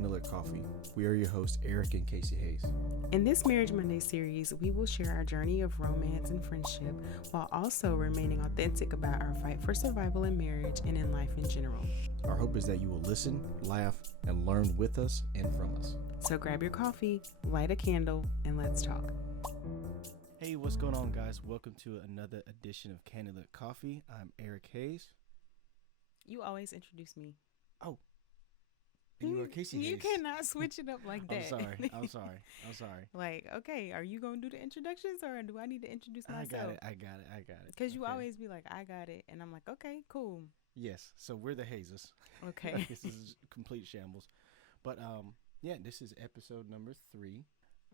Candlelit Coffee. We are your hosts, Eric and Kasie Hayes. In this Marriage Monday series, we will share our journey of romance and friendship while also remaining authentic about our fight for survival in marriage and in life in general. Our hope is that you will listen, laugh, and learn with us and from us. So grab your coffee, light a candle, and let's talk. Hey, what's going on, guys? Welcome to another edition of Candlelit Coffee. I'm Eric Hayes. You always introduce me. Oh. And you are Kasie Hayes. You cannot switch it up like that. I'm sorry. Like, okay, are you going to do the introductions or do I need to introduce myself? I got it. Because you always be like, I got it. And I'm like, okay, cool. Yes, so we're the Hayes. Okay. This is complete shambles. But, this is episode number 3.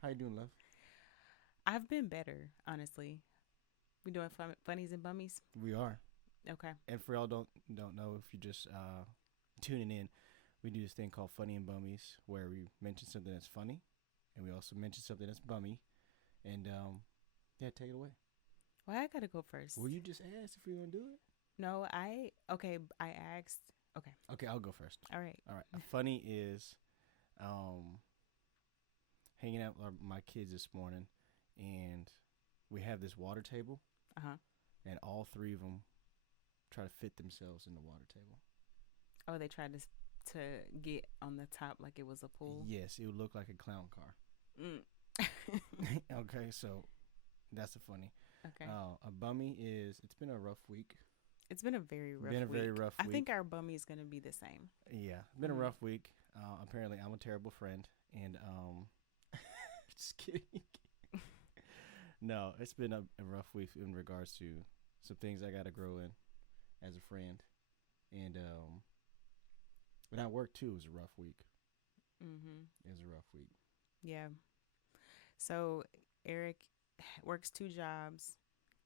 How you doing, love? I've been better, honestly. We doing Funnies and Bummies? We are. Okay. And for y'all don't know, if you just tuning in, we do this thing called Funny and Bummies, where we mention something that's funny, and we also mention something that's bummy. And, take it away. Well, I got to go first. Well, you just asked if we want to do it. No, I asked. Okay. Okay, I'll go first. All right. Funny is hanging out with my kids this morning, and we have this water table, and all 3 of them try to fit themselves in the water table. Oh, they tried to get on the top like it was a pool? Yes, it would look like a clown car. Okay, so that's a funny. Okay. A bummy is, it's been a rough week. It's been a very rough week. I think our bummy is going to be the same. Yeah, it's been a rough week. Apparently, I'm a terrible friend, and just kidding. No, it's been a rough week in regards to some things I got to grow in as a friend, and at work too, it was a rough week. It was a rough week. Yeah. So Eric works 2 jobs,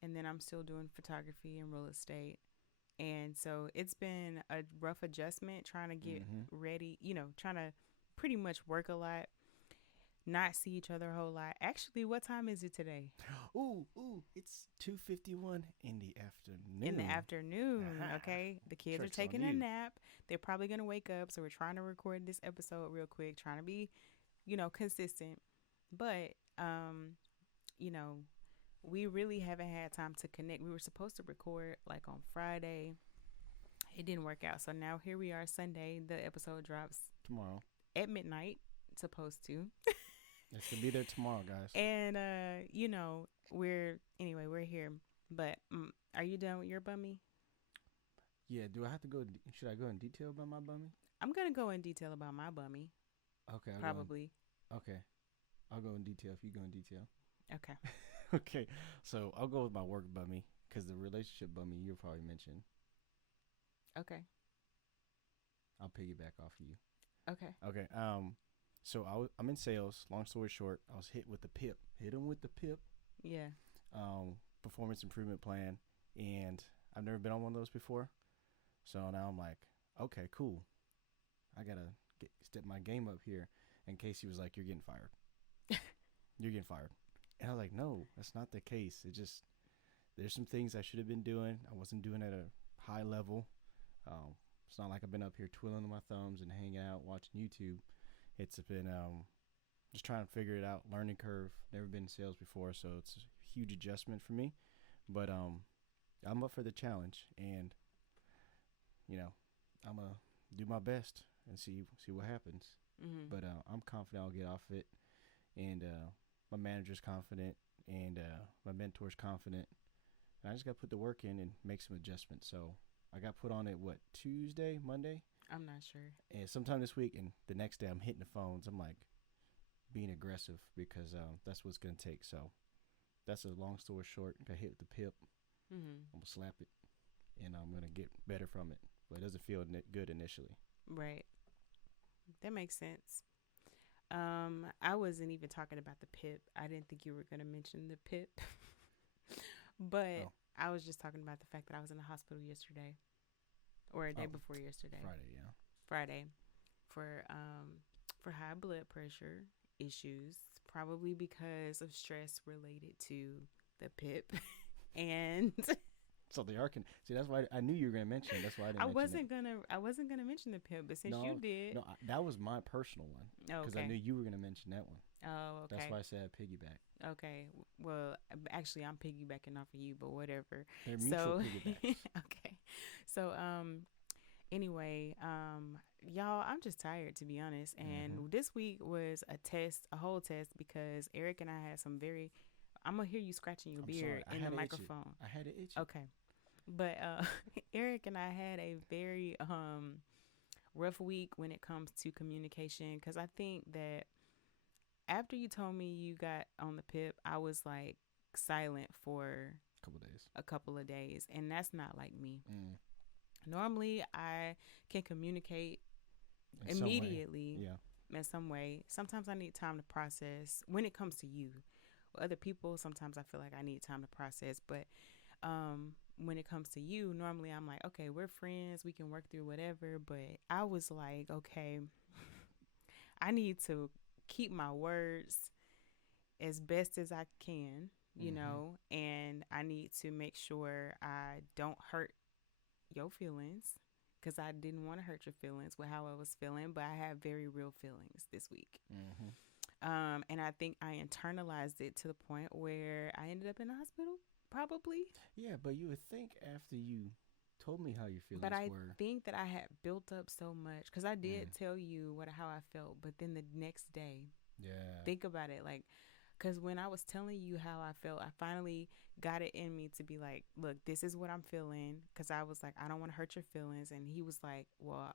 and then I'm still doing photography and real estate. And so it's been a rough adjustment trying to get ready, trying to pretty much work a lot, not see each other a whole lot. Actually, what time is it today? Ooh, it's 2:51 in the afternoon. In the afternoon, okay? The kids are taking a nap. They're probably going to wake up, so we're trying to record this episode real quick, trying to be, consistent. But, we really haven't had time to connect. We were supposed to record like on Friday. It didn't work out. So now here we are Sunday. The episode drops tomorrow at midnight. Supposed to. It's gonna be there tomorrow, guys. And we're here. But are you done with your bummy? Yeah. Do I have to go? Should I go in detail about my bummy? I'm gonna go in detail about my bummy. Okay. Probably. Okay. I'll go in detail if you go in detail. Okay. Okay. So I'll go with my work bummy because the relationship bummy you'll probably mention. Okay. I'll piggyback off of you. Okay. Okay. So I'm in sales. Long story short, I was hit with the PIP. Hit him with the PIP. Yeah. Performance improvement plan, and I've never been on one of those before. So now I'm like, okay, cool. I gotta step my game up here. And Kasie was like, "You're getting fired. You're getting fired." And I was like, "No, that's not the case. It just there's some things I should have been doing. I wasn't doing at a high level. It's not like I've been up here twiddling my thumbs and hanging out watching YouTube. It's been just trying to figure it out, learning curve. Never been in sales before, so it's a huge adjustment for me. But I'm up for the challenge, and I'm gonna do my best and see what happens. But I'm confident I'll get off it, and my manager's confident, and my mentor's confident. And I just got to put the work in and make some adjustments. So I got put on it, Tuesday, Monday? I'm not sure. And sometime this week, and the next day I'm hitting the phones. I'm like being aggressive because that's what it's going to take. So that's a long story short. Got hit with the PIP. I'm going to slap it, and I'm going to get better from it. But it doesn't feel good initially. Right. That makes sense. I wasn't even talking about the PIP. I didn't think you were going to mention the PIP. But I was just talking about the fact that I was in the hospital yesterday. Or a day before yesterday. Friday. For high blood pressure issues. Probably because of stress related to the PIP. And So they are. See, that's why I knew you were gonna mention it. That's why I didn't mention it. I wasn't gonna mention the pimp, but since you No, did. no, that was my personal one Oh, because I okay. knew you were gonna mention that one. Oh, That's okay. why I said piggyback. Okay. Well, actually, I'm piggybacking off of you, but whatever. They're mutual So, piggybacks. okay. So, anyway, y'all, I'm just tired to be honest. Mm-hmm. And this week was a test, a whole test, because Eric and I had some very. I'm gonna hear you scratching your I'm sorry. beard I in the had it itchy. microphone. I had it itchy. Okay. But Eric and I had a very rough week when it comes to communication because I think that after you told me you got on the pip, I was like silent for Couple days. a couple of days, and that's not like me. Mm. Normally, I can communicate In some way. immediately Yeah. in some way. Sometimes I need time to process when it comes to you. With other people, sometimes I feel like I need time to process, but when it comes to you, normally I'm like, okay, we're friends, we can work through whatever. But I was like, okay, I need to keep my words as best as I can, Mm-hmm. and I need to make sure I don't hurt your feelings because I didn't want to hurt your feelings with how I was feeling, but I had very real feelings this week. Mm-hmm. And I think I internalized it to the point where I ended up in the hospital, probably. Yeah, but you would think after you told me how your But feelings I were. think that I had built up so much because I did Mm. tell you how I felt, but then the next day, Yeah. think about it, like, because when I was telling you how I felt, I finally got it in me to be like, look, this is what I'm feeling. Because I was like, I don't want to hurt your feelings. And he was like, well,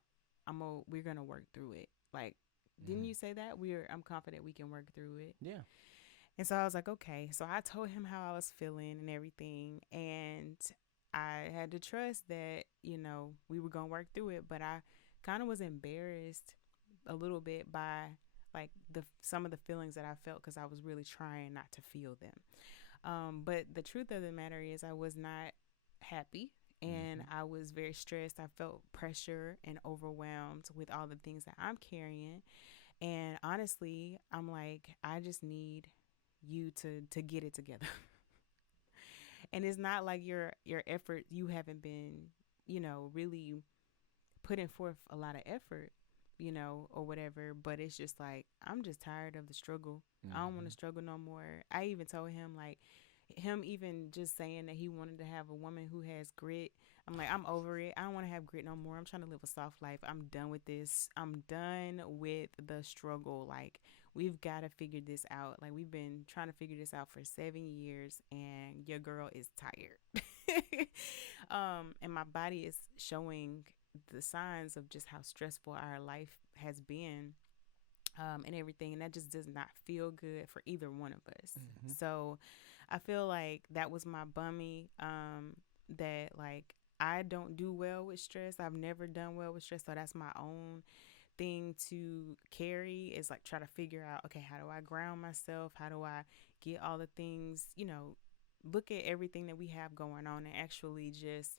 we're going to work through it. Like, didn't Mm. you say that? I'm confident we can work through it. Yeah. And so I was like, okay. So I told him how I was feeling and everything. And I had to trust that, we were going to work through it. But I kind of was embarrassed a little bit by like the some of the feelings that I felt because I was really trying not to feel them. But the truth of the matter is, I was not happy and Mm-hmm. I was very stressed. I felt pressure and overwhelmed with all the things that I'm carrying. And honestly, I'm like, I just need you to get it together. And it's not like your effort, you haven't been, really putting forth a lot of effort, or whatever. But it's just like, I'm just tired of the struggle. I don't want Mm-hmm. to struggle no more. I even told him, like, him even just saying that he wanted to have a woman who has grit. I'm like, I'm over it. I don't want to have grit no more. I'm trying to live a soft life. I'm done with this. I'm done with the struggle. Like, we've got to figure this out. Like, we've been trying to figure this out for 7 years, and your girl is tired. And my body is showing the signs of just how stressful our life has been, and everything. And that just does not feel good for either one of us. Mm-hmm. So I feel like that was my bummy, that like I don't do well with stress. I've never done well with stress. So that's my own thing to carry, is like try to figure out, okay, how do I ground myself? How do I get all the things, look at everything that we have going on and actually just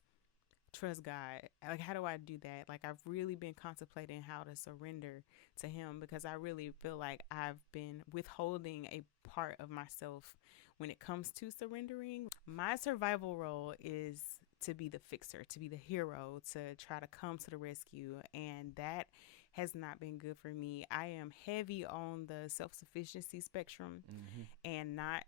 trust God. Like, how do I do that? Like, I've really been contemplating how to surrender to Him because I really feel like I've been withholding a part of myself when it comes to surrendering. My survival role is to be the fixer, to be the hero, to try to come to the rescue. And that has not been good for me. I am heavy on the self sufficiency spectrum Mm-hmm. and not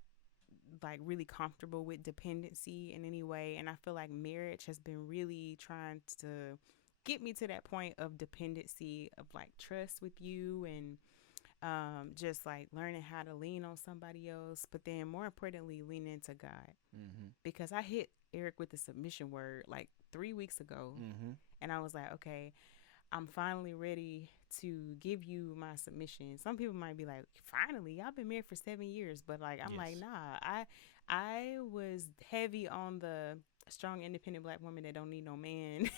like really comfortable with dependency in any way. And I feel like marriage has been really trying to get me to that point of dependency, of like trust with you, and just like learning how to lean on somebody else, but then more importantly, lean into God. Mm-hmm. Because I hit Eric with the submission word like 3 weeks ago, Mm-hmm. and I was like, okay, I'm finally ready to give you my submission. Some people might be like, finally, y'all been married for 7 years. But like, I'm like, Yes. nah, I was heavy on the strong, independent black woman that don't need no man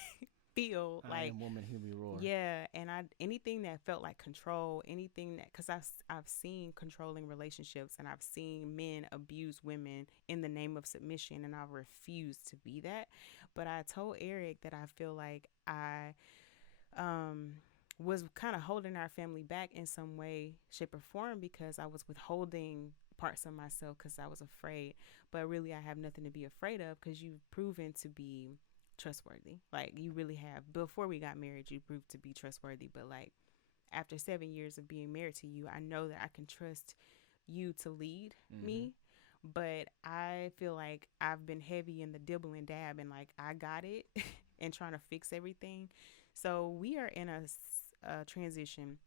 feel I like, am woman, hear me roar. yeah. And anything that felt like control, anything that, cause I've seen controlling relationships and I've seen men abuse women in the name of submission, and I refused to be that. But I told Eric that I feel like I um, was kind of holding our family back in some way, shape, or form because I was withholding parts of myself because I was afraid. But really, I have nothing to be afraid of because you've proven to be trustworthy. Like, you really have. Before we got married, you proved to be trustworthy. But, like, after 7 years of being married to you, I know that I can trust you to lead me. But I feel like I've been heavy in the dibble and dab and, like, I got it and trying to fix everything. So we are in a transition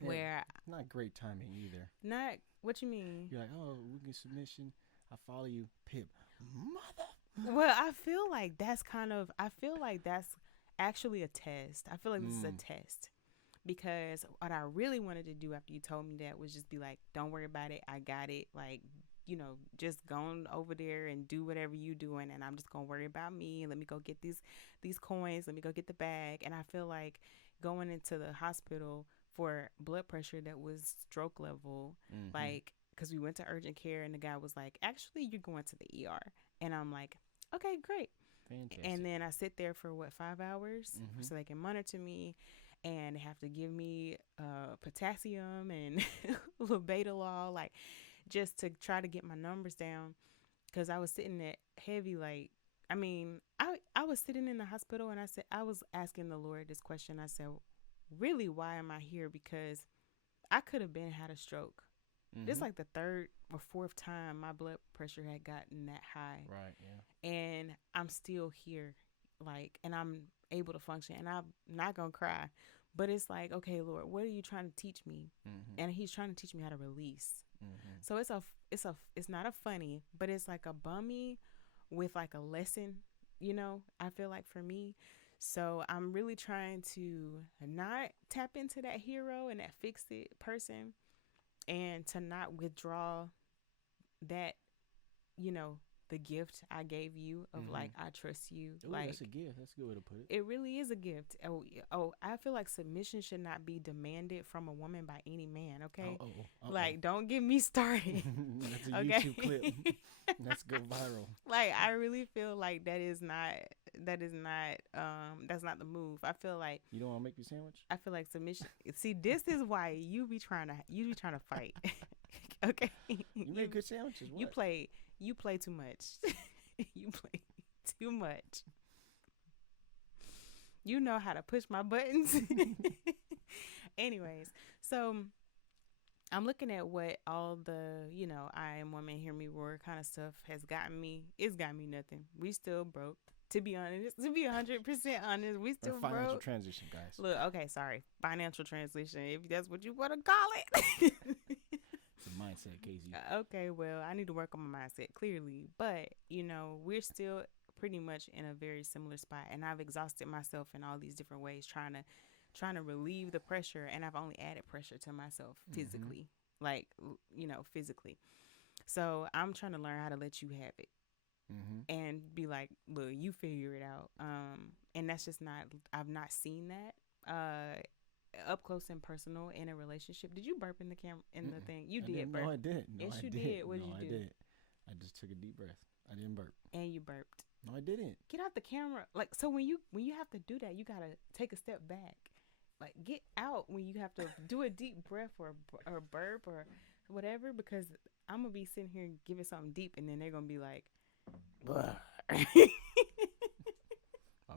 where not great timing either. Not what you mean? You're like, oh, we get submission. I follow you, Pip. Mother. Well, I feel like that's actually a test. I feel like this is a test because what I really wanted to do after you told me that was just be like, don't worry about it. I got it. Like, you know, just going over there and do whatever you doing, and I'm just gonna worry about me. Let me go get these coins. Let me go get the bag. And I feel like going into the hospital for blood pressure that was stroke level, like, because we went to urgent care and the guy was like, actually, you're going to the ER. And I'm like, okay, great. Fantastic. And then I sit there for 5 hours so they can monitor me, and they have to give me potassium and labetalol, like, just to try to get my numbers down, because I was sitting at heavy, like, I mean, I was sitting in the hospital and I was asking the Lord this question. I said, really, why am I here? Because I could have been had a stroke. This is like the third or fourth time my blood pressure had gotten that high. Right, yeah. And I'm still here, like, and I'm able to function, and I'm not going to cry. But it's like, okay, Lord, what are you trying to teach me? And he's trying to teach me how to release. So it's not a funny, but it's like a bummy with like a lesson, you know, I feel like for me. So I'm really trying to not tap into that hero and that fix it person, and to not withdraw that, you know, the gift I gave you of like, I trust you. Ooh, like, that's a gift. That's a good way to put it. It really is a gift. Oh, I feel like submission should not be demanded from a woman by any man. Okay, like, don't get me started. That's a YouTube clip. That's go viral. Like, I really feel like that's not the move. I feel like you don't want to make me a sandwich. I feel like submission. See, this is why you be trying to fight. Okay, you make good sandwiches. What? You play too much. You play too much. You know how to push my buttons. Anyways, so I'm looking at what all the, you know, I am woman, hear me roar kind of stuff has gotten me. It's got me nothing. We still broke. To be honest, to be 100% honest, we still broke. Financial transition, guys. Look, okay, sorry. Financial transition, if that's what you want to call it. It's a mindset, Kasie. Okay, well, I need to work on my mindset, clearly. But, you know, we're still pretty much in a very similar spot. And I've exhausted myself in all these different ways trying to relieve the pressure. And I've only added pressure to myself physically. Like, you know, physically. So I'm trying to learn how to let you have it. And be like, look, you figure it out. And that's just not, I've not seen that up close and personal in a relationship. Did you burp in the camera, in the thing? You did burp. No, I didn't. No, yes, I you did. did. What did no, you do? I did. I just took a deep breath. I didn't burp. And you burped. No, I didn't. Get out the camera. Like, so when you have to do that, you gotta take a step back. Like, get out when you have to do a deep breath or burp or whatever, because I'm gonna be sitting here giving something deep, and then they're gonna be like, my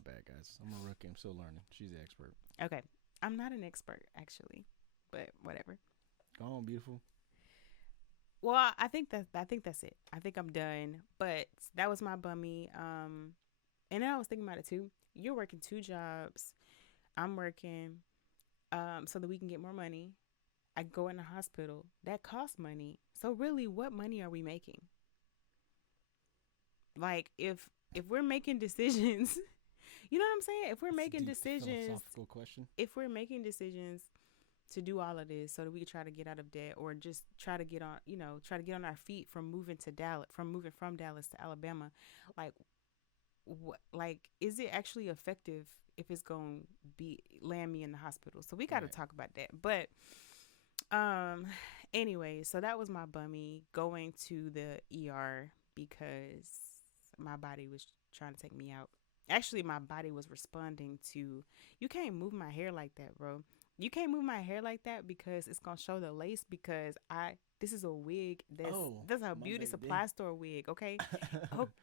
bad, guys. I'm a rookie. I'm still learning. She's the expert. Okay, I'm not an expert actually, but whatever. Go on, beautiful. Well, I think that's it. I think I'm done. But that was my bummy. And then I was thinking about it too. You're working 2 jobs. I'm working, so that we can get more money. I go in the hospital. That costs money. So really, what money are we making? Like, if we're making decisions, you know what I'm saying? If we're making decisions, philosophical question. If we're making decisions to do all of this so that we can try to get out of debt, or just try to get on our feet from moving from Dallas to Alabama, like, is it actually effective if it's going to be land me in the hospital? So we got to talk about that. But anyway, so that was my bummy, going to the ER because my body was trying to take me out. Actually, my body was responding to, you can't move my hair like that, bro. You can't move my hair like that because it's gonna show the lace. Because this is a wig. That's a my beauty bad. supply store wig. Okay,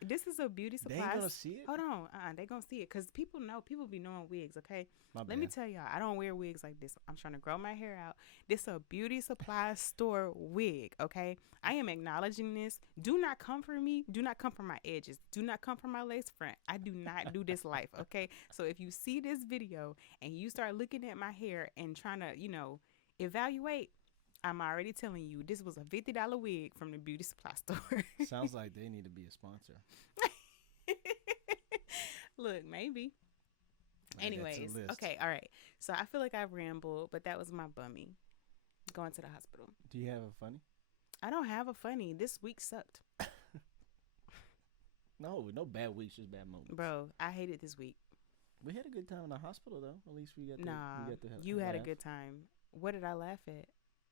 this is a beauty They supply. ain't gonna see it. Hold on, they gonna see it because people know. People be knowing wigs. Okay, My let me bad. tell y'all, I don't wear wigs like this. I'm trying to grow my hair out. This a beauty supply store wig. Okay, I am acknowledging this. Do not come for me. Do not come for my edges. Do not come for my lace front. I do not do this life. Okay, so if you see this video and you start looking at my hair and trying to, evaluate, I'm already telling you this was a $50 wig from the beauty supply store. Sounds like they need to be a sponsor. Look, maybe. Add that to the Anyways, list. okay, all right. So I feel like I've rambled, but that was my bummy going to the hospital. Do you have a funny? I don't have a funny. This week sucked. No bad weeks, just bad moments. Bro, I hated this week. We had a good time in the hospital though. At least we got Nah, we got to you had a laugh. good time. What did I laugh at?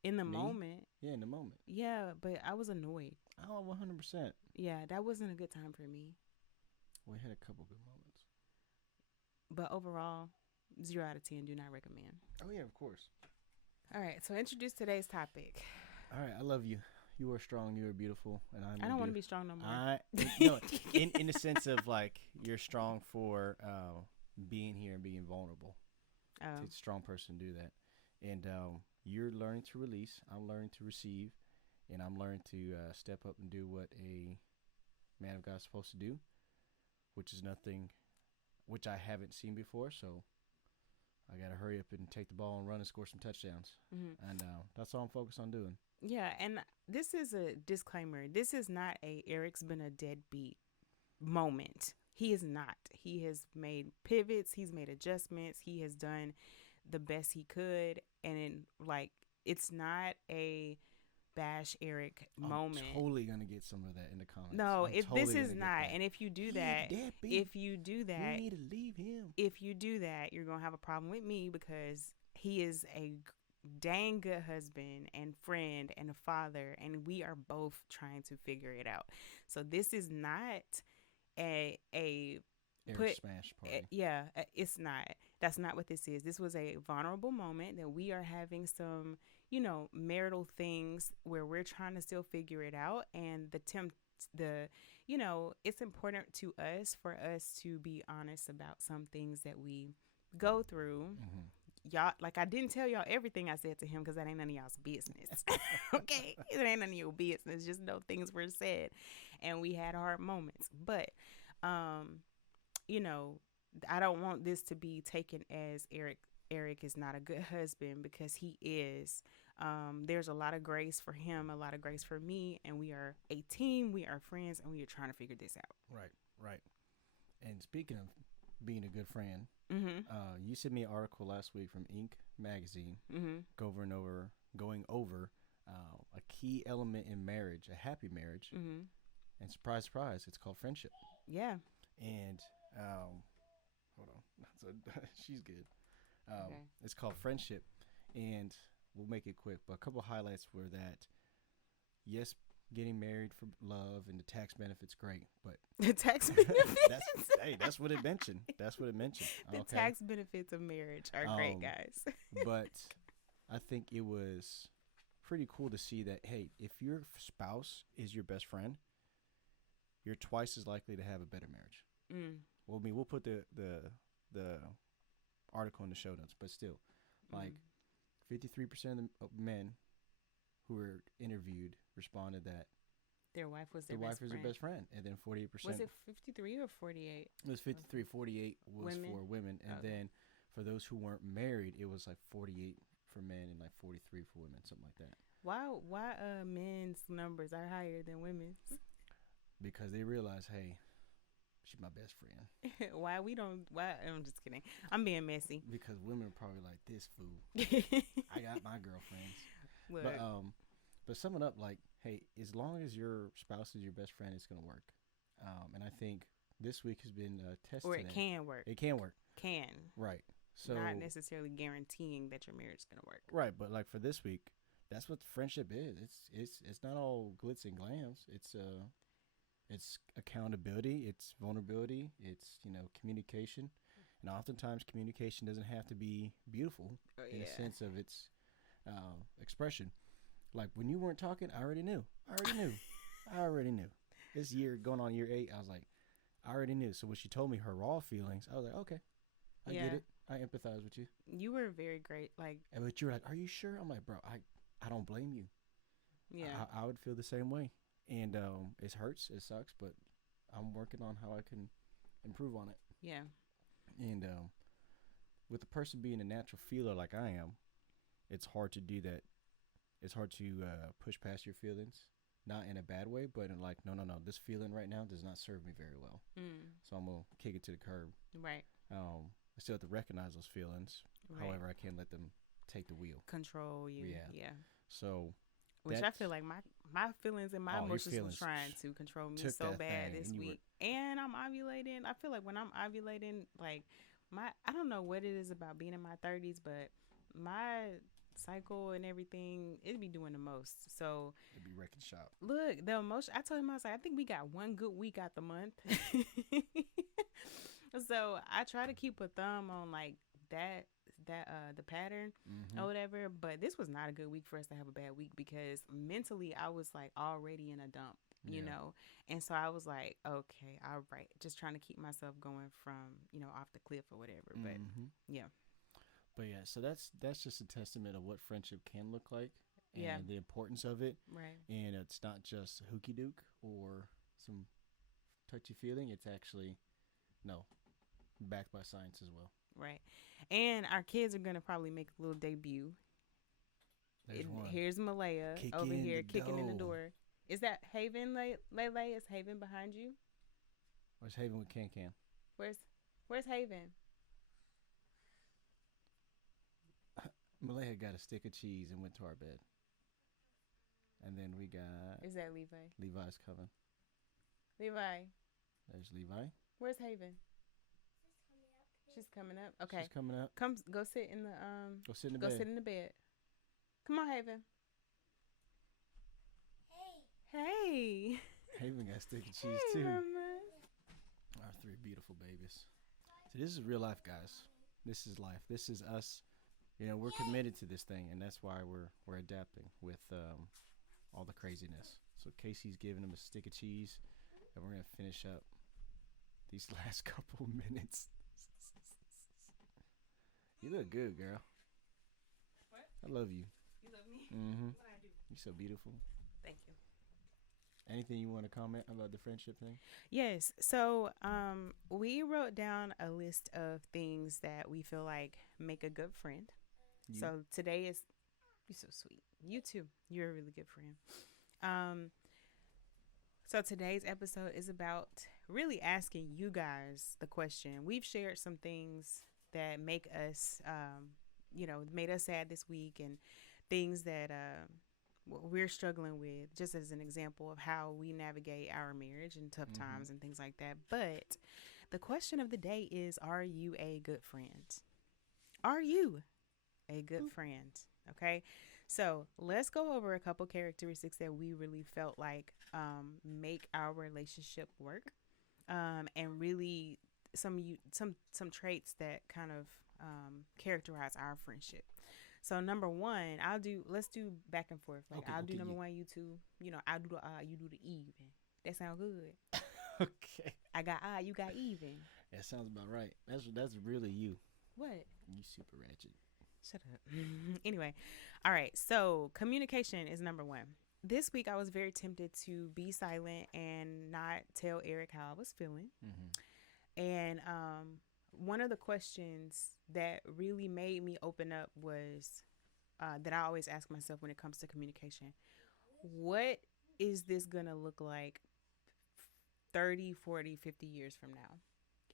In the Me? moment. Yeah, in the moment. Yeah, but I was annoyed. Oh, 100%. Yeah, that wasn't a good time for me. We had a couple good moments. But overall, 0 out of 10. Do not recommend. Oh yeah, of course. All right, so introduce today's topic. All right, I love you. You are strong. You are beautiful, and I don't want to be strong no more. No, in the sense of like you're strong for being here and being vulnerable. Oh. It's a strong person to do that, and you're learning to release. I'm learning to receive, and I'm learning to step up and do what a man of God's supposed to do, which is nothing, which I haven't seen before. So I got to hurry up and take the ball and run and score some touchdowns, and that's all I'm focused on doing. Yeah, and this is a disclaimer. This is not a Eric's been a deadbeat moment. He is not. He has made pivots. He's made adjustments. He has done the best he could. And it's not a bash Eric moment. I'm totally going to get some of that in the comments. No, this is gonna not. get that. And if you do He's that, deadbeat. if you do You that, need to leave him. if you do that, you're going to have a problem with me because he is a dang good husband and friend and a father, and we are both trying to figure it out. So this is not a Eric smash party. it's not. That's not what this is. This was a vulnerable moment that we are having some, marital things where we're trying to still figure it out, and it's important to us for us to be honest about some things that we go through. Mm-hmm. Y'all, I didn't tell y'all everything I said to him because that ain't none of y'all's business. Okay? It ain't none of your business. Just know things were said and we had hard moments. But, I don't want this to be taken as Eric is not a good husband, because he is. There's a lot of grace for him, a lot of grace for me, and we are a team, we are friends, and we are trying to figure this out. Right. And speaking of being a good friend, Mm-hmm. You sent me an article last week from Inc. magazine going over a key element in marriage, a happy marriage, and surprise, it's called friendship. Yeah. And hold on, she's good. Okay. It's called friendship, and we'll make it quick. But a couple highlights were that, yes, getting married for love and the tax benefits, great, but The tax benefits. that's what it mentioned. That's what it mentioned. The Okay. tax benefits of marriage are great, guys. But I think it was pretty cool to see that, hey, if your spouse is your best friend, you're twice as likely to have a better marriage. Well, I mean, we'll put the article in the show notes, but still, 53% of men who were interviewed responded that Their wife was their wife was their best friend, and then 48%. Was it 53 or 48? It was 53. 48 was Women? for women, and then for those who weren't married, it was like 48 for men and like 43 for women, something like that. Why men's numbers are higher than women's? Because they realize, hey, she's my best friend. Why I'm just kidding. I'm being messy. Because women are probably like, this fool. I got my girlfriends. Look, But summing up, like, hey, as long as your spouse is your best friend, it's gonna work. And I think this week has been a test. or to it that. can work. It can work. Can. Right. So Not necessarily guaranteeing that your marriage is gonna work. right, but like for this week, that's what friendship is. It's not all glitz and glams. It's accountability. It's vulnerability. It's communication, And oftentimes communication doesn't have to be beautiful in a sense of its expression. Like when you weren't talking, I already knew. I already knew. This year, going on year 8, I was like, I already knew. So when she told me her raw feelings, I was like, okay, I get it. I empathize with you. You were very great. Like, but you were like, are you sure? I'm like, bro, I don't blame you. Yeah. I would feel the same way. And it hurts. It sucks. But I'm working on how I can improve on it. Yeah. And with the person being a natural feeler like I am, it's hard to do that. It's hard to push past your feelings. Not in a bad way, but in like, no, this feeling right now does not serve me very well. So I'm going to kick it to the curb. Right. I still have to recognize those feelings. Right. However, I can't let them take the wheel. Control you. Yeah. So, which I feel like my feelings and my emotions were trying to control me so bad this week. And I'm ovulating. I feel like when I'm ovulating, like I don't know what it is about being in my 30s, but my cycle and everything, it'd be doing the most. So it'd be wrecking shop. Look, the emotion. I told him, I was like, I think we got one good week out the month. So I try to keep a thumb on like that the pattern or whatever. But this was not a good week for us to have a bad week because mentally I was like already in a dump, you know. And so I was like, okay, all right, just trying to keep myself going from, off the cliff or whatever. But yeah. But yeah, so that's just a testament of what friendship can look like and the importance of it. Right. And it's not just hooky dook or some touchy feeling. It's actually backed by science as well. Right. And our kids are going to probably make a little debut. Here's Malaya over here kicking in the door. Is that Haven, Lele? Is Haven behind you? Where's Haven with Can? Where's Haven? Malaya got a stick of cheese and went to our bed. And then we got... Is that Levi? Levi's coming. Levi. There's Levi. Where's Haven? She's coming up. Okay. She's coming up. Go sit in the Go sit in the bed. Go sit in the bed. Come on, Haven. Hey. Haven got stick of cheese too. Mama. Our 3 beautiful babies. So this is real life, guys. This is life. This is us. We're committed to this thing, and that's why we're adapting with all the craziness. So Casey's giving him a stick of cheese, and we're gonna finish up these last couple minutes. You look good, girl. What? I love you. You love me? Mm-hmm. What I do? You're so beautiful. Thank you. Anything you want to comment about the friendship thing? Yes. So we wrote down a list of things that we feel like make a good friend. You. So today is, you're so sweet. You too. You're a really good friend. So today's episode is about really asking you guys the question. We've shared some things that make us, made us sad this week, and things that we're struggling with, just as an example of how we navigate our marriage in tough times and things like that. But the question of the day is, are you a good friend? Are you a good friend? Okay. So let's go over a couple characteristics that we really felt like make our relationship work, and really some traits that kind of characterize our friendship. So number one, let's do back and forth. Like, I'll do number one, you two. I'll do the odd, you do the even. That sound good? Okay. I got odd, you got even. That sounds about right. That's really you. What? You super ratchet. Shut up. Anyway, all right. So communication is number one. This week I was very tempted to be silent and not tell Eric how I was feeling. And one of the questions that really made me open up was that I always ask myself when it comes to communication. What is this going to look like 30, 40, 50 years from now?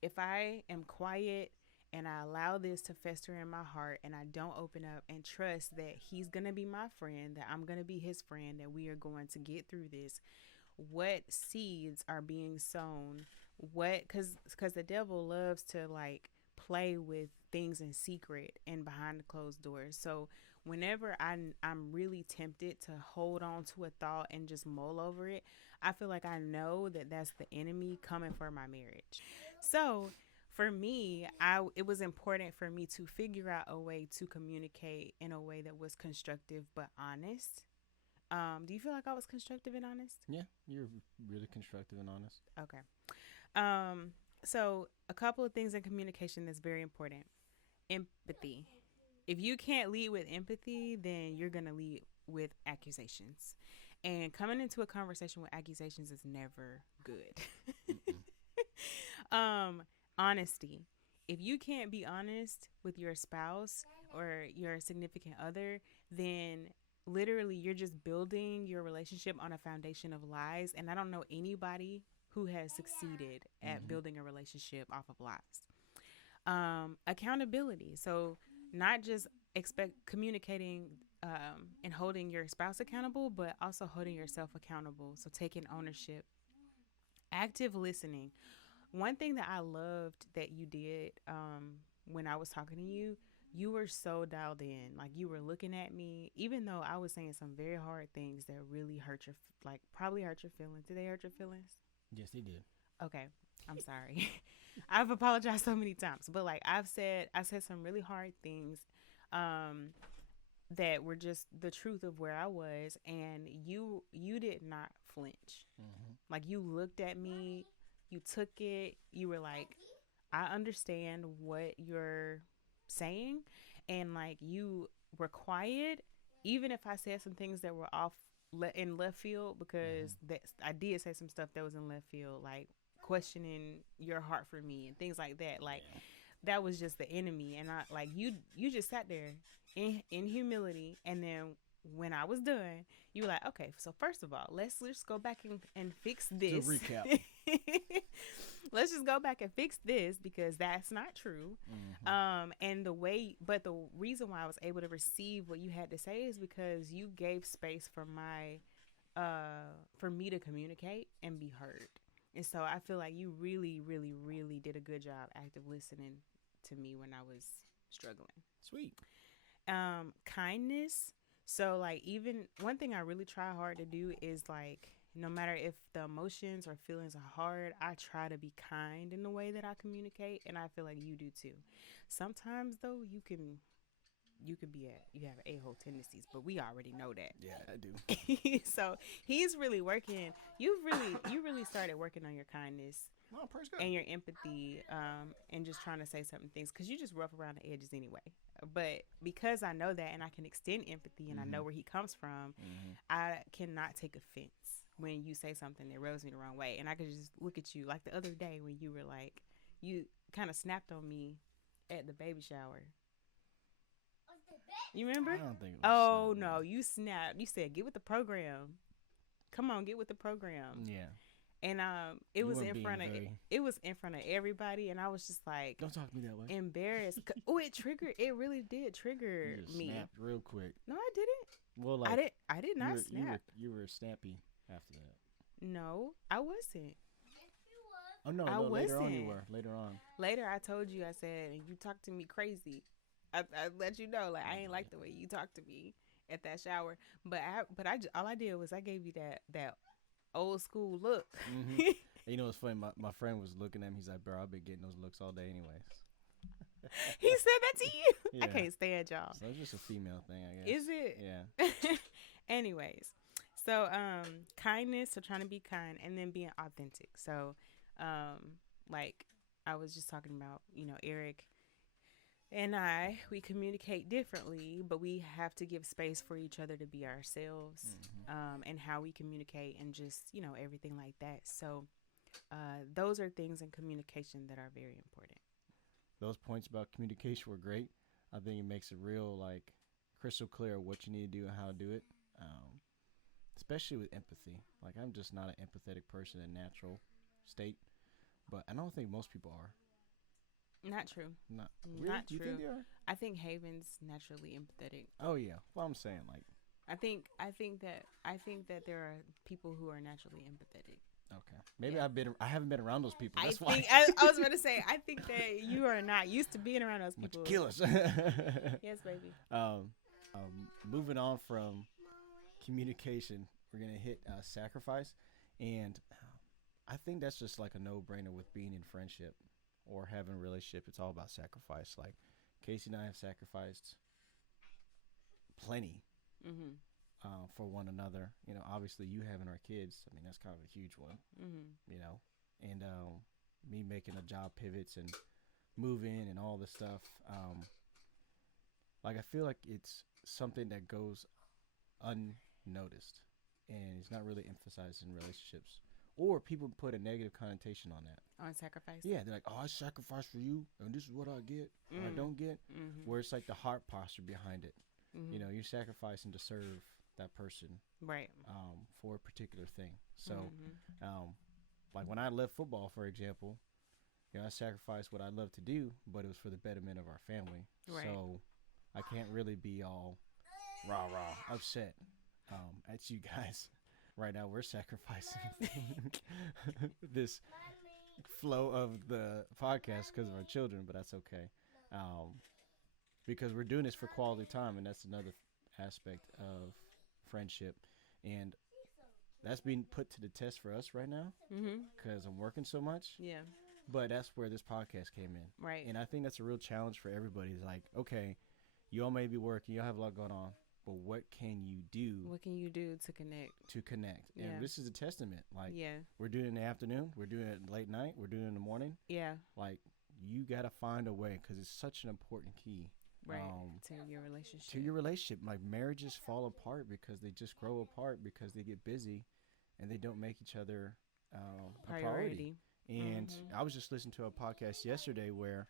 If I am quiet and I allow this to fester in my heart and I don't open up and trust that he's going to be my friend, that I'm going to be his friend, that we are going to get through this, what seeds are being sown? Because the devil loves to like play with things in secret and behind the closed doors. So whenever I'm really tempted to hold on to a thought and just mull over it, I feel like I know that that's the enemy coming for my marriage. So for me, it was important for me to figure out a way to communicate in a way that was constructive but honest. Do you feel like I was constructive and honest? Yeah, you're really constructive and honest. Okay. Um, so a couple of things in communication that's very important. Empathy. If you can't lead with empathy, then you're gonna lead with accusations. And coming into a conversation with accusations is never good. Honesty. If you can't be honest with your spouse or your significant other, then literally you're just building your relationship on a foundation of lies. And I don't know anybody who has succeeded at building a relationship off of lies. Accountability. So not just expect communicating and holding your spouse accountable, but also holding yourself accountable. So taking ownership. Active listening. One thing that I loved that you did when I was talking to you, you were so dialed in. Like you were looking at me, even though I was saying some very hard things that really hurt your, like probably hurt your feelings. Did they hurt your feelings? Yes, they did. Okay, I'm sorry. I've apologized so many times, but like I said some really hard things that were just the truth of where I was, and you did not flinch. Like you looked at me, you took it, you were like, I understand what you're saying, and like you were quiet, even if I said some things that were off in left field, because I did say some stuff that was in left field, like questioning your heart for me and things like that. Like that was just the enemy, and I like you just sat there in humility, and then when I was done, you were like, okay, so first of all, let's just go back and fix this. To recap. Let's just go back and fix this because that's not true. And the reason why I was able to receive what you had to say is because you gave space for for me to communicate and be heard. And so I feel like you really, really, really did a good job active listening to me when I was struggling. Sweet. Kindness. So like even one thing I really try hard to do is like, no matter if the emotions or feelings are hard, I try to be kind in the way that I communicate, and I feel like you do too. Sometimes though, you have a-hole tendencies, but we already know that. Yeah, I do. So he's really working. You really started working on your kindness and your empathy, and just trying to say something things because you just rough around the edges anyway. But because I know that and I can extend empathy and I know where he comes from, I cannot take offense when you say something that rubs me the wrong way. And I could just look at you like the other day when you were like, you kind of snapped on me at the baby shower. You remember? I don't think it was no, you snapped. You said, get with the program. Come on, get with the program. Yeah. And it was in front of everybody, and I was just like, don't talk to me that way. Embarrassed. It really did trigger you just me. Snapped real quick. No, I didn't. Well, like I did not snap. You were snappy after that. No, I wasn't. Oh no, later on you were. Later I told you, I said, and you talked to me crazy. I let you know, like I ain't like the way you talked to me at that shower. But all I did was I gave you that old school look. You know what's funny? My friend was looking at me. He's like, bro, I've been getting those looks all day anyways. He said that to you? Yeah. I can't stand y'all. So it's just a female thing, I guess. Is it? Yeah. Anyways, so kindness, so trying to be kind, and then being authentic. So like I was just talking about, Eric and we communicate differently, but we have to give space for each other to be ourselves, and how we communicate and just, everything like that. So those are things in communication that are very important. Those points about communication were great. I think it makes it real, like, crystal clear what you need to do and how to do it, especially with empathy. Like, I'm just not an empathetic person in natural state, but I don't think most people are. Not true. Not really? Not Do you true. think they are? I think Haven's naturally empathetic. Oh yeah. Well, I'm saying, like, I think that there are people who are naturally empathetic. Okay. Maybe Yeah. I haven't been around those people. That's why. I was going to say, I think that you are not used to being around those people. Kill us. Yes, baby. Moving on from communication, we're gonna hit sacrifice, and I think that's just like a no-brainer with being in friendship or having a relationship, it's all about sacrifice. Like Kasie and I have sacrificed plenty Mm-hmm. for one another. You know, obviously you having our kids. I mean, that's kind of a huge one. Mm-hmm. You know, and me making a job pivots and moving and all this stuff. Like I feel like it's something that goes unnoticed and it's not really emphasized in relationships. Or people put a negative connotation on that. On sacrifice. Yeah, they're like, "Oh, I sacrifice for you, and this is what I get, or I don't get." Mm-hmm. Where it's like the heart posture behind it. Mm-hmm. You know, you're sacrificing to serve that person, Right. for a particular thing. So, Mm-hmm. like when I left football, for example, you know, I sacrificed what I love to do, but it was for the betterment of our family. Right. So, I can't really be all rah rah upset at you guys. Right now, we're sacrificing this flow of the podcast because of our children, but that's okay. Because we're doing this for quality time, and that's another aspect of friendship, and that's being put to the test for us right now Mm-hmm. because I'm working so much. Yeah. But that's where this podcast came in, Right. and I think that's a real challenge for everybody. It's like, okay, you all may be working, you all have a lot going on, but what can you do What can you do to connect? to connect? Yeah. And this is a testament. Like, Yeah. we're doing it in the afternoon, we're doing it late night, we're doing it in the morning. Yeah. Like, you got to find a way because it's such an important key. Right. To your relationship. To your relationship. Like, marriages fall apart because they just grow apart because they get busy and they don't make each other a priority. And I was just listening to a podcast yesterday where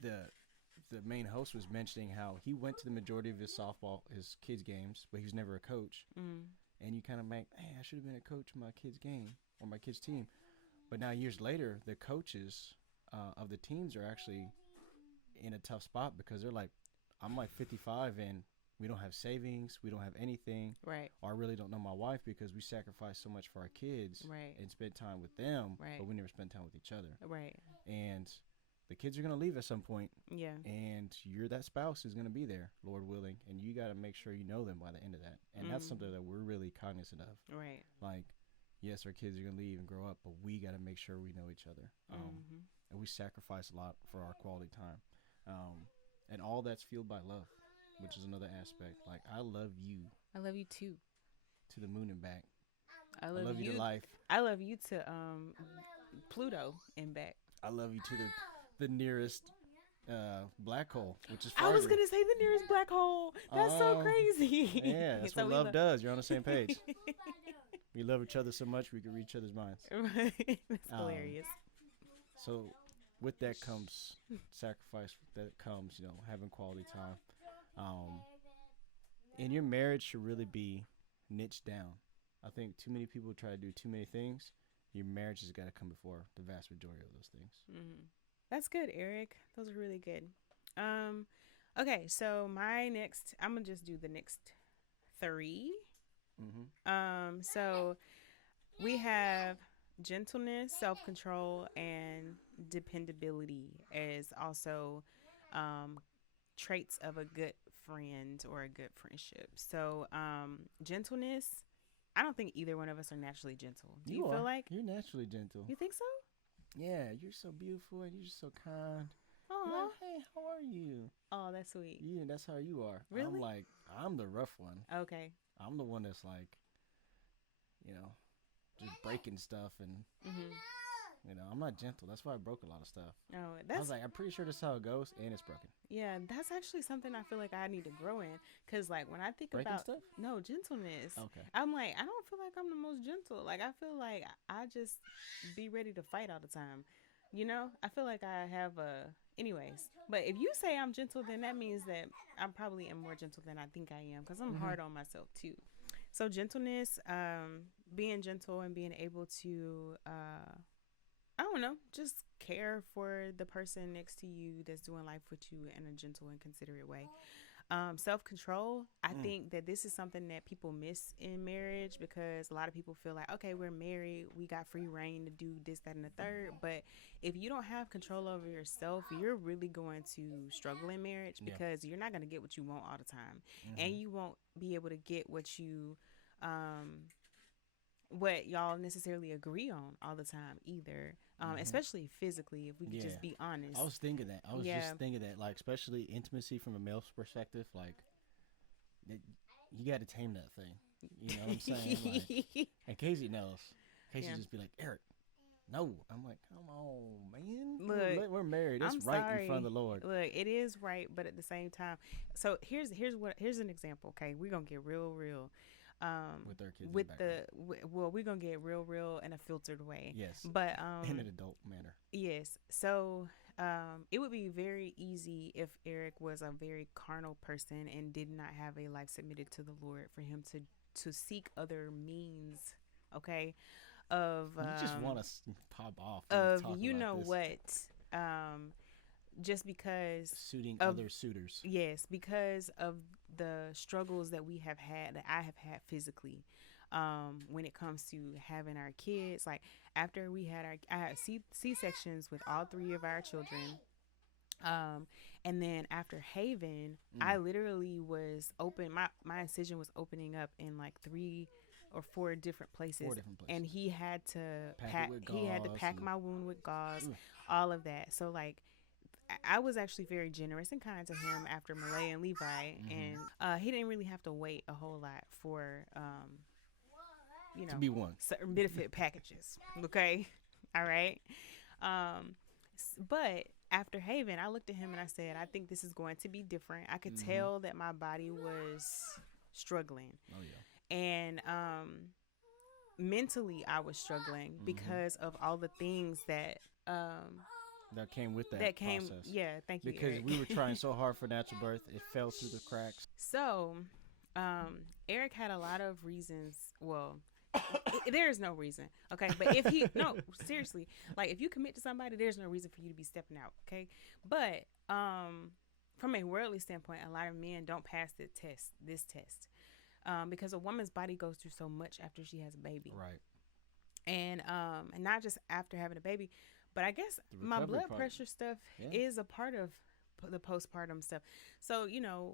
the main host was mentioning how he went to the majority of his kids' games, but he was never a coach. Mm. And you kind of make, hey, I should have been a coach of my kids' game or my kids' team. But now years later, the coaches of the teams are actually in a tough spot because they're like, I'm like 55 and we don't have savings, we don't have anything. Right. Or I really don't know my wife because we sacrifice so much for our kids Right. and spend time with them, Right. but we never spend time with each other. Right. And the kids are going to leave at some point, Yeah. and you're that spouse who's going to be there, Lord willing, and you got to make sure you know them by the end of that. And that's something that we're really cognizant of. Right. Like, yes, our kids are going to leave and grow up, but we got to make sure we know each other. And we sacrifice a lot for our quality time. And all that's fueled by love, which is another aspect. Like, I love you I love you too. to the moon and back. I I love you you to life. I love you to Pluto and back. I love you to the nearest black hole, which is I farther. was gonna say the nearest black hole. That's so crazy. Yeah, that's So what we love does. You're on the same page. We love each other so much we can read each other's minds. Right. That's hilarious. So with that comes sacrifice. That comes, you know, having quality time. And your marriage should really be niched down. I think too many people try to do too many things. Your marriage has got to come before the vast majority of those things. Mm-hmm. That's good, Eric. Those are really good. Okay, so my next, I'm gonna just do the next 3. So we have gentleness, self-control, and dependability as also traits of a good friend or a good friendship. So gentleness, I don't think either one of us are naturally gentle. Do you feel like you're naturally gentle? You think so? Yeah, you're so beautiful and you're just so kind. Oh, Like, hey, how are you? oh, that's sweet. Yeah, that's how you are. Really? I'm the rough one. Okay. I'm the one that's like, you know, just breaking stuff and, you know, I'm not gentle. That's why I broke a lot of stuff. Oh, I that's was like, I'm pretty sure that's how it goes, and it's broken. yeah. That's actually something I feel like I need to grow in. Cause like when I think Breaking about stuff? no gentleness, Okay. I'm like I don't feel like I'm the most gentle. Like I feel like I just be ready to fight all the time. You know, I feel like I have a. Anyways, but if you say I'm gentle, then that means that I probably am more gentle than I think I am, because I'm hard on myself too. So gentleness, being gentle and being able to, I don't know, just care for the person next to you that's doing life with you in a gentle and considerate way. Self-control, I think that this is something that people miss in marriage, because a lot of people feel like, okay, we're married, we got free reign to do this, that, and the third. But if you don't have control over yourself, you're really going to struggle in marriage, because you're not going to get what you want all the time. And you won't be able to get what you what y'all necessarily agree on all the time either. especially physically. If we could Yeah. just be honest. I was thinking that. I was Yeah. just thinking that, like, especially intimacy from a male's perspective, like, it, you got to tame that thing. You know what I'm saying? Like, and Kasie knows. Kasie Yeah. just be like, Eric, no. I'm like, come on, man. Look, We're married. It's I'm right sorry. in front of the Lord. Look, it is right, but at the same time, so here's an example. Okay, we're gonna get real. With our kids. With in the well, we're gonna get real in a filtered way. yes, But in an adult manner. yes. So it would be very easy if Eric was a very carnal person and did not have a life submitted to the Lord for him to seek other means. Okay. Of You just want to pop off. of talk you about know this. what, just because Suiting of other suitors. yes, because of the struggles that we have had, that I have had physically, when it comes to having our kids. Like after we had I had C-sections with all three of our children. And then after Haven, I literally was open. My incision was opening up in like 3 or 4 different places. 4 different places. And he had to Pack it with he had to gauze pack and- my wound with gauze, all of that. So like, I was actually very generous and kind to him after Malay and Levi, and he didn't really have to wait a whole lot for to be one. certain benefit packages. Okay, all right. But after Haven, I looked at him and I said, I think this is going to be different. I could tell that my body was struggling. Oh yeah. And mentally I was struggling because of all the things that that came with that process. Yeah, thank you, Because Eric. we were trying so hard for natural birth, it fell through the cracks. So Eric had a lot of reasons. Well, there is no reason, okay? But if he no, seriously, like if you commit to somebody, there's no reason for you to be stepping out, okay? But from a worldly standpoint, a lot of men don't pass this test because a woman's body goes through so much after she has a baby, Right. and not just after having a baby, but I guess my blood pressure stuff is a part of the postpartum stuff. So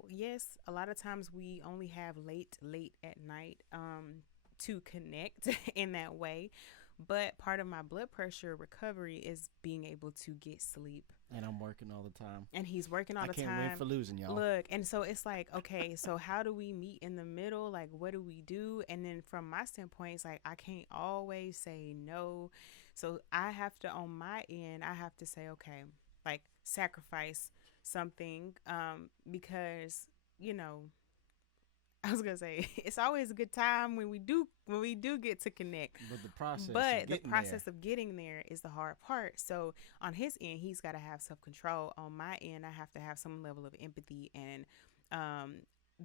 yes, a lot of times we only have late at night to connect in that way, but part of my blood pressure recovery is being able to get sleep. And I'm working all the time. And he's working all the time. I can't win for losing, y'all. Look, and so it's like, okay, so how do we meet in the middle? Like, what do we do? And then from my standpoint, it's like I can't always say no. So I have to, on my end, I have to say, okay, like sacrifice something, because I was gonna say it's always a good time when we do get to connect. But the process of getting there is the hard part. So on his end, he's got to have self-control. On my end, I have to have some level of empathy and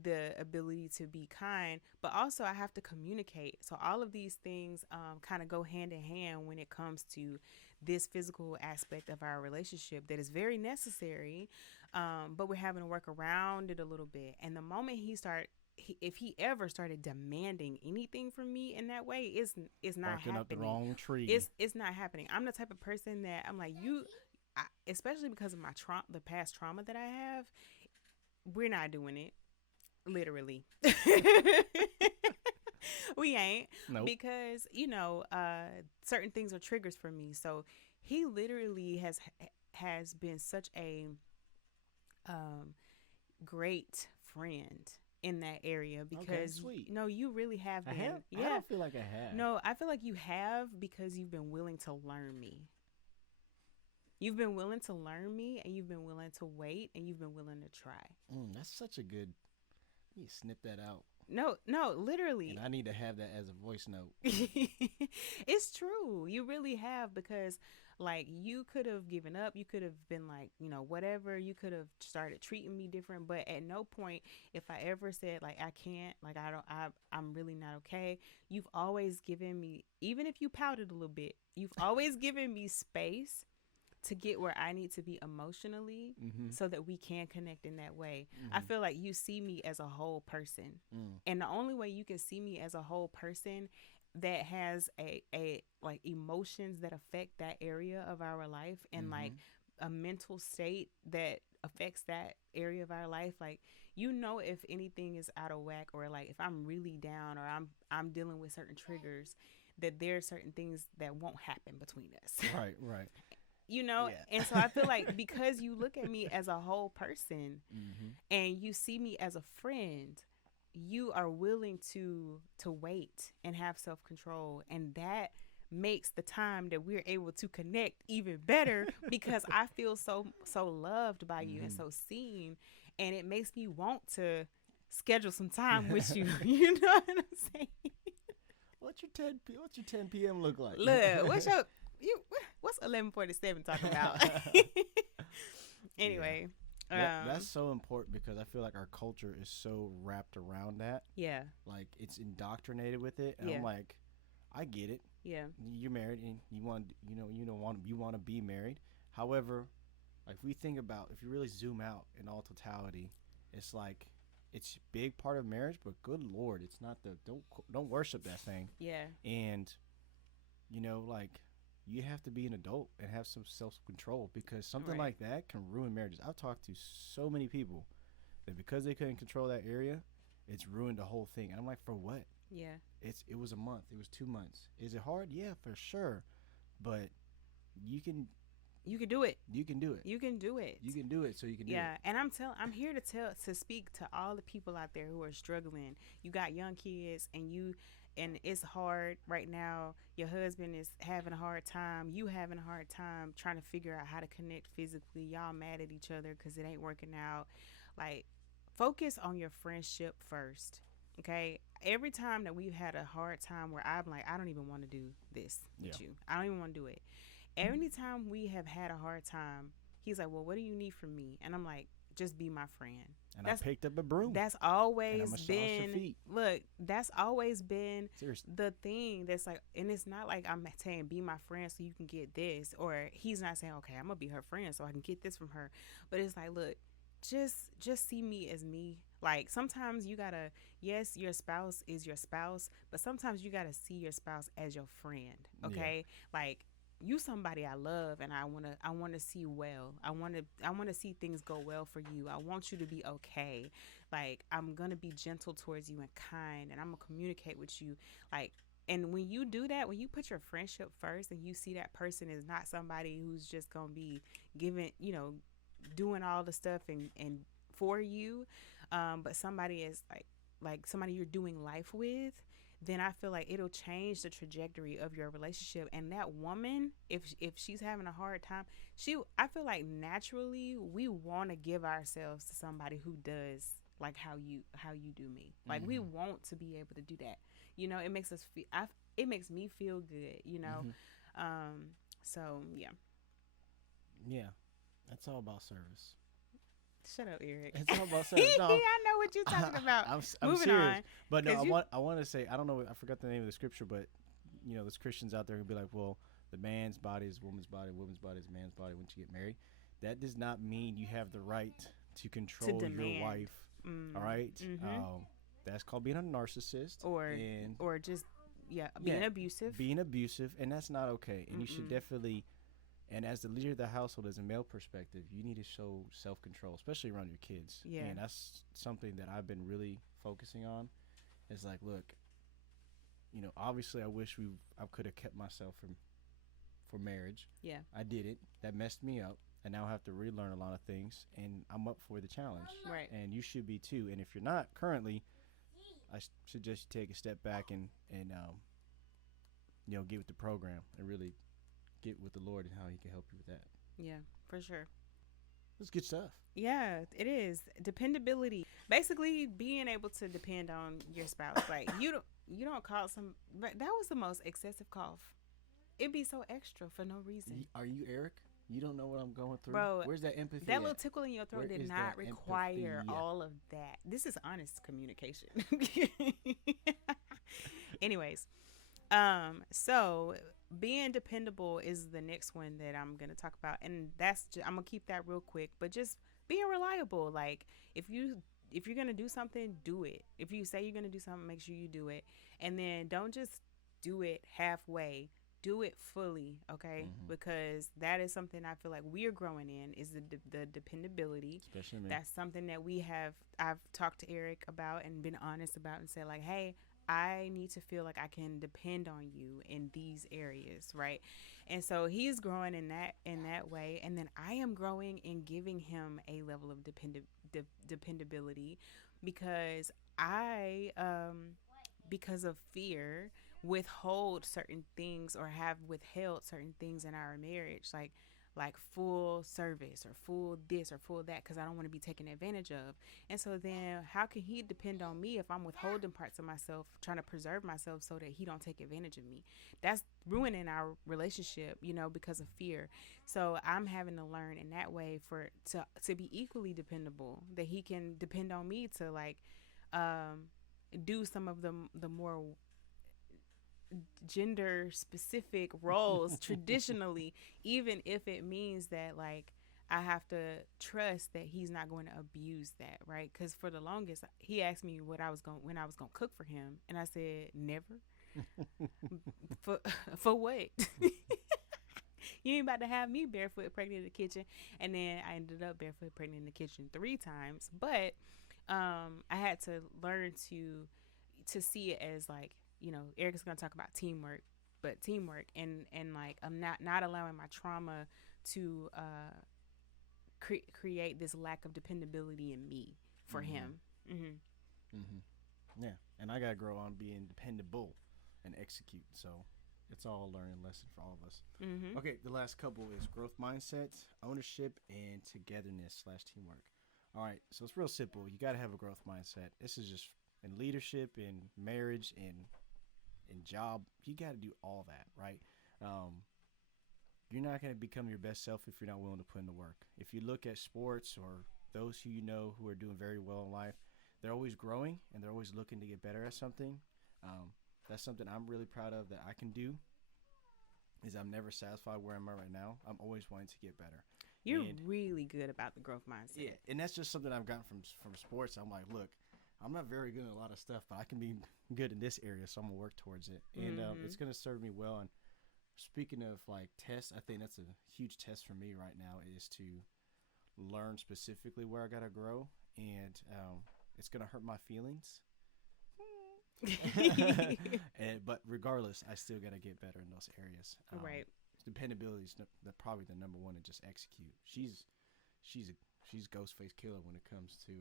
the ability to be kind, but also I have to communicate. So all of these things kind of go hand in hand when it comes to this physical aspect of our relationship that is very necessary, but we're having to work around it a little bit. And the moment if he ever started demanding anything from me in that way, it's not barking happening. up the wrong tree. It's not happening. I'm the type of person that I'm like, especially because of my the past trauma that I have, we're not doing it. Literally. We ain't. Nope. Because certain things are triggers for me. So he literally has been such a great friend in that area, because sweet. No, you really have been. I have? Yeah. I don't feel like I have. No, I feel like you have, because you've been willing to learn me. You've been willing to learn me, and you've been willing to wait, and you've been willing to try. That's such a good. You snip that out. No, literally. And I need to have that as a voice note. It's true. You really have, because like you could have given up. You could have been like, whatever. You could have started treating me different. But at no point, if I ever said like, I can't, like, I'm really not okay. You've always given me, even if you pouted a little bit, you've always given me space to get where I need to be emotionally, so that we can connect in that way. I feel like you see me as a whole person. And the only way you can see me as a whole person that has a like emotions that affect that area of our life, and like a mental state that affects that area of our life, like, if anything is out of whack, or like if I'm really down, or I'm dealing with certain triggers, that there are certain things that won't happen between us. Right, right. You know, Yeah. and so I feel like because you look at me as a whole person Mm-hmm. and you see me as a friend, you are willing to wait and have self-control, and that makes the time that we're able to connect even better because I feel so loved by you and Mm-hmm. so seen, and it makes me want to schedule some time with you. You know what I'm saying? What's your 10 p.m. look like? Look, what's 11:47 talking about? Yeah. Anyway, That's so important because I feel like our culture is so wrapped around that. yeah, Like it's indoctrinated with it, and yeah, I'm like, I get it. yeah, You're married, and you want to be married. However, like if we think about, if you really zoom out in all totality, it's like it's a big part of marriage, but good lord, it's not the don't worship that thing. yeah, And like you have to be an adult and have some self-control because something right, like that can ruin marriages. I've talked to so many people that because they couldn't control that area, it's ruined the whole thing. And I'm like, for what? yeah. It was a month, it was 2 months. Is it hard? Yeah, for sure. But you can You can do it. you can do it. You can do it. You can do it, so you can do Yeah, and I'm here to speak to all the people out there who are struggling. You got young kids and it's hard right now. Your husband is having a hard time. You having a hard time trying to figure out how to connect physically. Y'all mad at each other cuz it ain't working out. Like focus on your friendship first. Okay? Every time that we've had a hard time where I'm like I don't even want to do this Yeah. with you. I don't even want to do it. Every time we have had a hard time, he's like, "Well, what do you need from me?" And I'm like, "Just be my friend." And That's I picked up a broom. that's And always I'ma massage your been feet. look. That's always been Seriously. the thing. That's like, and it's not like I'm saying be my friend so you can get this, or he's not saying okay, I'm gonna be her friend so I can get this from her. But it's like, look, just see me as me. Like sometimes you gotta, yes, your spouse is your spouse, but sometimes you gotta see your spouse as your friend. Okay, like you somebody I love and I wanna see well. I wanna see things go well for you. I want you to be okay. Like I'm gonna be gentle towards you and kind and I'm gonna communicate with you. Like and when you do that, when you put your friendship first and you see that person is not somebody who's just gonna be giving, doing all the stuff and for you, but somebody is like somebody you're doing life with, then I feel like it'll change the trajectory of your relationship. And that woman, if she's having a hard time, I feel like naturally we want to give ourselves to somebody who does like how you do me. Like we want to be able to do that. It makes us feel. It makes me feel good. So yeah. Yeah. That's all about service. Shut up, Eric. It's all about service. No, I know what you're talking about. I'm Moving serious. on. But no, 'Cause you- I want to say, I don't know, I forgot the name of the scripture, but there's Christians out there who be like, well, the man's body is woman's body is man's body once you get married. That does not mean you have the right to control your demand. wife. All right. That's called being a narcissist, or just being abusive. Being abusive, and that's not okay. And you should definitely. And as the leader of the household, as a male perspective, you need to show self-control, especially around your kids. Yeah. And that's something that I've been really focusing on. Is like, look, obviously I wish I could have kept myself for marriage. Yeah. I didn't. That messed me up. And now I have to relearn a lot of things. And I'm up for the challenge. Right. And you should be too. And if you're not currently, I suggest you take a step back and get with the program and really get with the Lord and how he can help you with that. Yeah, for sure. That's good stuff. Yeah, it is. Dependability. Basically being able to depend on your spouse. Like you don't call but that was the most excessive cough. It'd be so extra for no reason. Are you Eric? You don't know what I'm going through? Bro, where's that empathy That at? little tickle in your throat Where did is not that require empathy? all of that. This is honest communication. Anyways, so being dependable is the next one that I'm gonna talk about, and I'm gonna keep that real quick. But just being reliable, like if you're gonna do something, do it. If you say you're gonna do something, make sure you do it, and then don't just do it halfway. Do it fully, okay? Because that is something I feel like we're growing in is the dependability. Especially me. That's something that I've talked to Eric about and been honest about and said like, hey, I need to feel like I can depend on you in these areas, right? And so he's growing in that way, and then I am growing in giving him a level of dependability because I because of fear withhold certain things or have withheld certain things in our marriage, like full service or full this or full that, because I don't want to be taken advantage of. And so then how can he depend on me if I'm withholding parts of myself, trying to preserve myself so that he don't take advantage of me? That's ruining our relationship, because of fear. So I'm having to learn in that way to be equally dependable, that he can depend on me to um do some of the more gender specific roles traditionally, even if it means that I have to trust that he's not going to abuse that, right? Because for the longest, he asked me when I was going to cook for him, and I said never. for for what? You ain't about to have me barefoot pregnant in the kitchen. And then I ended up barefoot pregnant in the kitchen 3 times. But I had to learn to see it as Eric's gonna talk about teamwork, but teamwork and I'm not allowing my trauma to create this lack of dependability in me for Mm-hmm. him. Mm-hmm. Mm-hmm. Yeah, and I gotta grow on being dependable and execute. So it's all a learning lesson for all of us. Mm-hmm. Okay, the last couple is growth mindset, ownership, and togetherness/teamwork. All right, so it's real simple. You gotta have a growth mindset. This is just in leadership, in marriage, in job. You gotta do all that, right? Um, you're not going to become your best self if you're not willing to put in the work. If you look at sports or those who you know who are doing very well in life, they're always growing and they're always looking to get better at something. That's something I'm really proud of that I can do. Is I'm never satisfied where I'm at right now. I'm always wanting to get better. You're And really good about the growth mindset. yeah, and that's just something I've gotten from sports. I'm like, look, I'm not very good at a lot of stuff, but I can be good in this area, so I'm gonna work towards it, and it's gonna serve me well. And speaking of tests, I think that's a huge test for me right now is to learn specifically where I gotta grow, and it's gonna hurt my feelings. But regardless, I still gotta get better in those areas. Right. Dependability is probably the number one, and just execute. She's Ghostface Killer when it comes to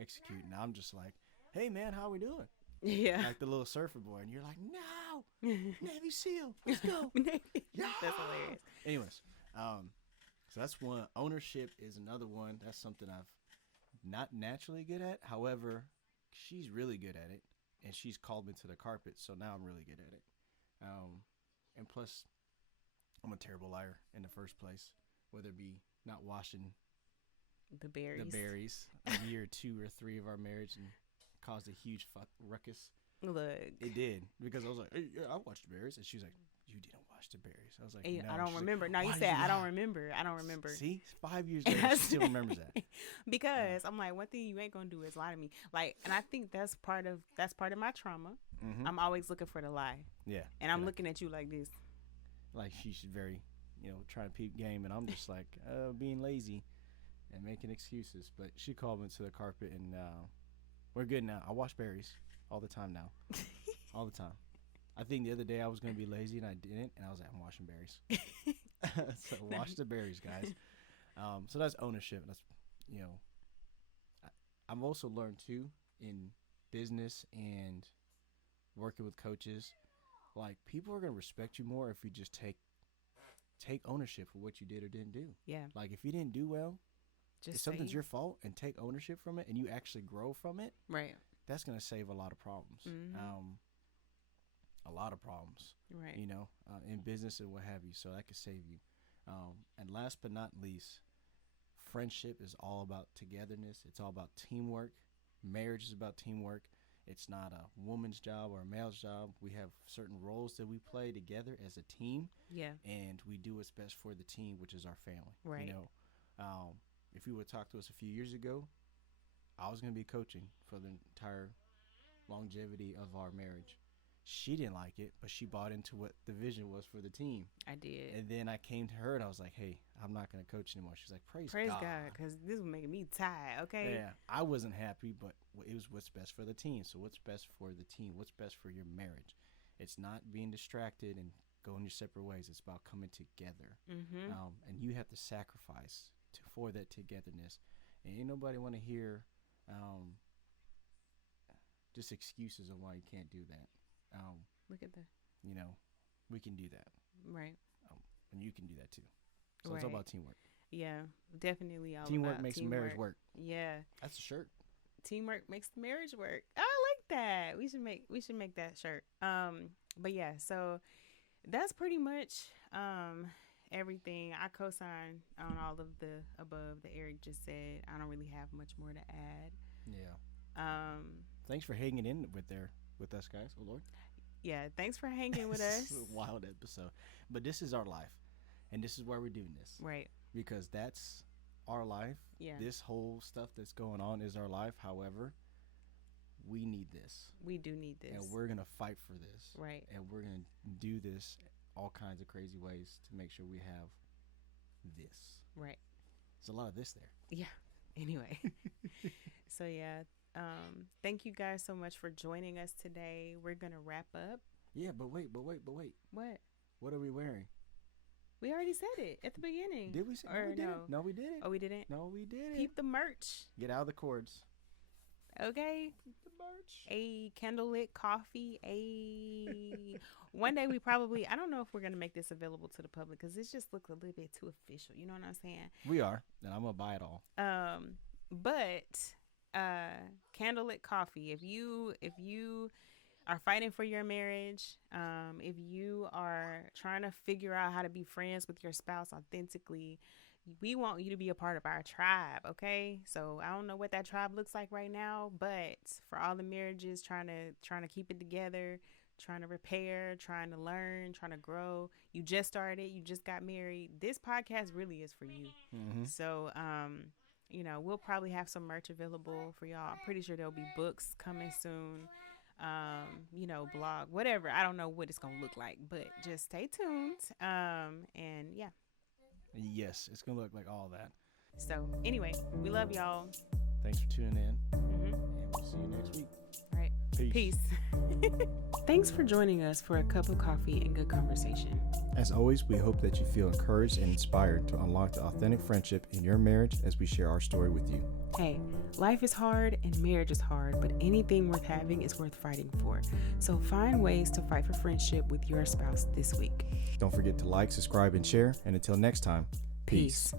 executing. I'm just like, hey man, how we doing? Yeah. Like the little surfer boy, and you're like, no, Navy SEAL, let's go. Yeah. That's hilarious. Anyways, so that's one. Ownership is another one. That's something I've not naturally good at. However, she's really good at it, and she's called me to the carpet, so now I'm really good at it. And plus, I'm a terrible liar in the first place, whether it be not washing the berries a year 2 or 3 of our marriage and caused a huge ruckus. Look, it did, because I was like, hey, yeah, I watched the berries, and she was like, you didn't watch the berries. I was like, hey, no. I don't She's remember. like, No, you why said did I don't lie?" remember. I don't remember. See, 5 years later, she still remembers that. Because I'm like, one thing you ain't gonna do is lie to me. And I think that's part of my trauma. Mm-hmm. I'm always looking for the lie. Yeah. And I'm looking at you like this. Like she's very, trying to peep game, and I'm just like being lazy and making excuses. But she called me to the carpet, and we're good now. I wash berries all the time now. All the time. I think the other day I was going to be lazy and I didn't, and I was like, I'm washing berries. So wash the berries, guys. So that's ownership. That's, I've also learned too in business and working with coaches, like people are going to respect you more if you just take ownership for what you did or didn't do. Yeah. Like if you didn't do well, just if something's your fault, and take ownership from it, and you actually grow from it, right. That's going to save a lot of problems. Mm-hmm. A lot of problems, right? In business and what have you. So that could save you. And last but not least, friendship is all about togetherness. It's all about teamwork. Marriage is about teamwork. It's not a woman's job or a male's job. We have certain roles that we play together as a team. Yeah. And we do what's best for the team, which is our family. Right. If you would have talked to us a few years ago, I was going to be coaching for the entire longevity of our marriage. She didn't like it, but she bought into what the vision was for the team. I did. And then I came to her and I was like, hey, I'm not going to coach anymore. She's like, praise God. Because this was making me tired, okay? Yeah, I wasn't happy, but it was what's best for the team. So what's best for the team? What's best for your marriage? It's not being distracted and going your separate ways. It's about coming together. Mm-hmm. And you have to sacrifice for that togetherness. And ain't nobody want to hear just excuses of why you can't do that. Look at that. You know, we can do that. Right. And you can do that too. So right. It's all about teamwork. Yeah, definitely all teamwork about makes teamwork. marriage work. Yeah. That's a shirt. Teamwork makes the marriage work. I like that. We should make that shirt. But yeah, so that's pretty much everything. I co-sign on all of the above that Eric just said. I don't really have much more to add. Yeah. Thanks for hanging in with us, guys. Oh Lord. Yeah, thanks for hanging with us. This is a wild episode. But this is our life. And this is why we're doing this. Right. Because that's our life. Yeah. This whole stuff that's going on is our life. However, we need this. We do need this. And we're going to fight for this. Right. And we're going to do this all kinds of crazy ways to make sure we have this. Right. There's a lot of this there. Yeah. Anyway. So, yeah. Thank you guys so much for joining us today. We're going to wrap up. Yeah, but wait. What? What are we wearing? We already said it at the beginning. Did we say it? No, we didn't. Oh, we didn't? No, we didn't. Peep the merch. Get out of the cords. Okay. Peep the merch. A Candlelit Coffee. One day we probably, I don't know if we're going to make this available to the public because it just looks a little bit too official. You know what I'm saying? We are. And I'm going to buy it all. But Candlelit Coffee, if you are fighting for your marriage, if you are trying to figure out how to be friends with your spouse authentically, we want you to be a part of our tribe, okay? So I don't know what that tribe looks like right now, but for all the marriages trying to keep it together, trying to repair, trying to learn, trying to grow, you just started, you just got married, this podcast really is for you. Mm-hmm. So we'll probably have some merch available for y'all. I'm pretty sure there'll be books coming soon. Blog, whatever. I don't know what it's gonna look like, but just stay tuned. And yeah. Yes, it's gonna look like all that. So anyway, we love y'all. Thanks for tuning in. Mm-hmm. And we'll see you next week. All right. Peace. Thanks for joining us for a cup of coffee and good conversation. As always, we hope that you feel encouraged and inspired to unlock the authentic friendship in your marriage as we share our story with you. Hey, life is hard and marriage is hard, but anything worth having is worth fighting for. So find ways to fight for friendship with your spouse this week. Don't forget to like, subscribe, and share. And until next time, peace.